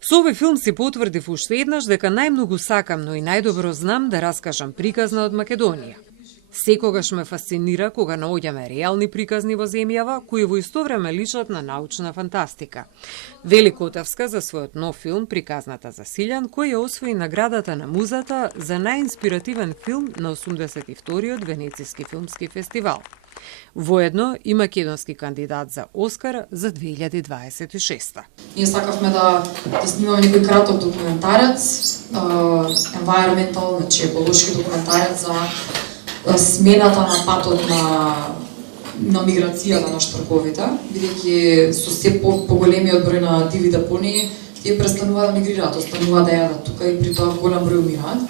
Со овој филм си потврдив уште еднаш дека најмногу сакам, но и најдобро знам да раскажам приказна од Македонија. Секогаш ме фасцинира кога наоѓаме реални приказни во земјава, кои во исто време личат на научна фантастика. Вели Котевска за својот нов филм Приказната за Силјан, кој ја освои наградата на Музата за најинспиративен филм на 82-тиот Венецијски филмски фестивал. Воедно и македонски кандидат за Оскар за 2026. Ние сакавме да снимаме некој краток документарец, environmental, значи еколошки документарец за смената на патот на миграцијата на штрковите, бидејќи со се поголемиот број на диви депонии, тие престануваат да мигрираат, остануваат да јадат тука и при тоа голем број умираат.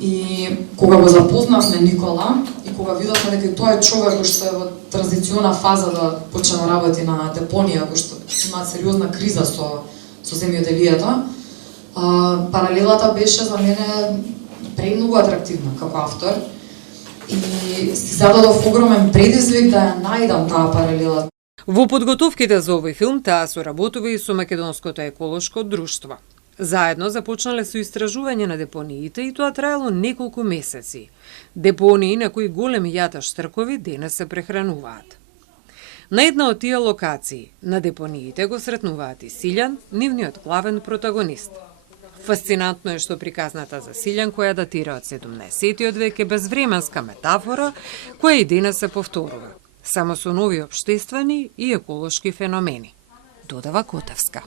И кога го запознавме Никола и кога видовме дека тоа е човек кој што е во транзициона фаза да почне да работи на депонија, кој што има сериозна криза со земјоделието, паралелата беше за мене премногу атрактивна како автор и си зададов огромен предизвик да ја најдам таа паралела. Во подготовките за овој филм таа соработува и со Македонското еколошко друштво. Заедно започнале со истражување на депониите и тоа траело неколку месеци. Депонии на кои големи јата штркови денес се прехрануваат. На една од тие локации, на депониите, го сретнуваат и Силјан, нивниот главен протагонист. Фасцинантно е што приказната за Силјан, која датира од 17-тиот век, е безвременска метафора, која и денес се повторува, само со нови општествени и еколошки феномени, додава Котевска.